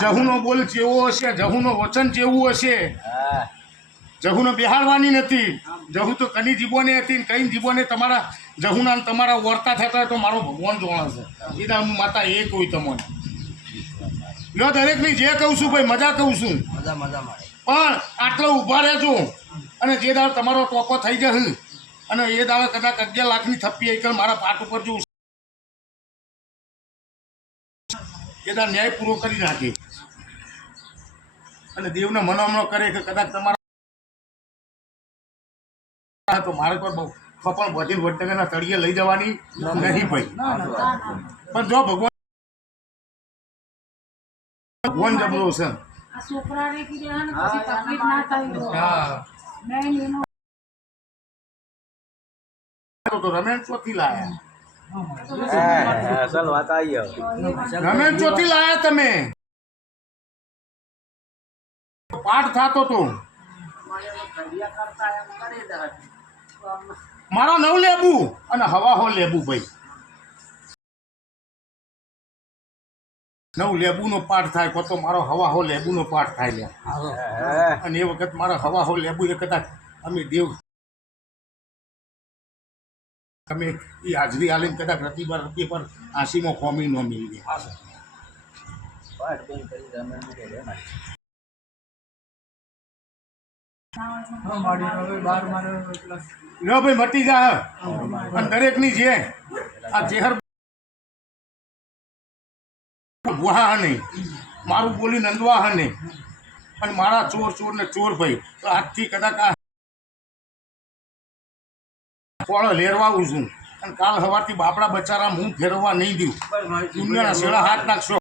જહુનો બોલ જેવો હશે જહુનો વચન જેવું હશે. જહુને બેહાડવાની નથી. જહુ તો કની જીબોને હતી કઈ જીબોને તમારા જહુના તમારા વર્તા થતા હોય તો મારો ભગવાન જોણા છે એ દાળ હું માતા એક હોય તમને. લો દરેકની જે કહું છું ભાઈ મજા કહું છું. પણ આટલો ઊભા રહેજો. અને જે દાળ તમારો ટોપો થઈ જશે. અને એ દાળ કદાચ અગિયાર લાખની થપ્પી એકલ મારા પાટ ઉપર જો એ ન્યાય પૂરો કરી નાખે. અને દેવને મનામણો કરે કે કદાચ તમારા તો મારે પર ખપણ બધી વટકના તળિયે લઈ જવાની નહીં ભાઈ. પણ જો ભગવાન ભગવાન જબરો છે. છોકરાને કીધું તકલીફ ના થાય તો. રમેશ ચોથી લાયા. ચાલ વાત આવી ચોથી લાયા તમે? પાઠ થતો તો. મારો નવ લેબુ અને હવા હો લેબુ ભાઈ. નવ લેબુનો પાઠ થાય કો તો મારો હવા હો લેબુનો પાઠ થાય લે હા. અને એ વખત મારા હવા હો લેબુ એ કદાચ અમે દેવ તમે એ હાજરી આલીને કદાચ રતિવાર રતી પર આશીમાં કોમી ન. લો ભાઈ મટી જા. અને દરેકની જે આ ચેહર ગુહા નહીં મારું બોલી નંદવા નહીં અને મારા ચોર ચોર ને ચોર ભાઈ. તો આજથી કદાચ આ ફળો લેરવાવું છું. અને કાલ સવારથી બાપડા બચારા હું ફેરવવા નહીં દઉં. દુનિયાના શેડા હાથ નાખશો.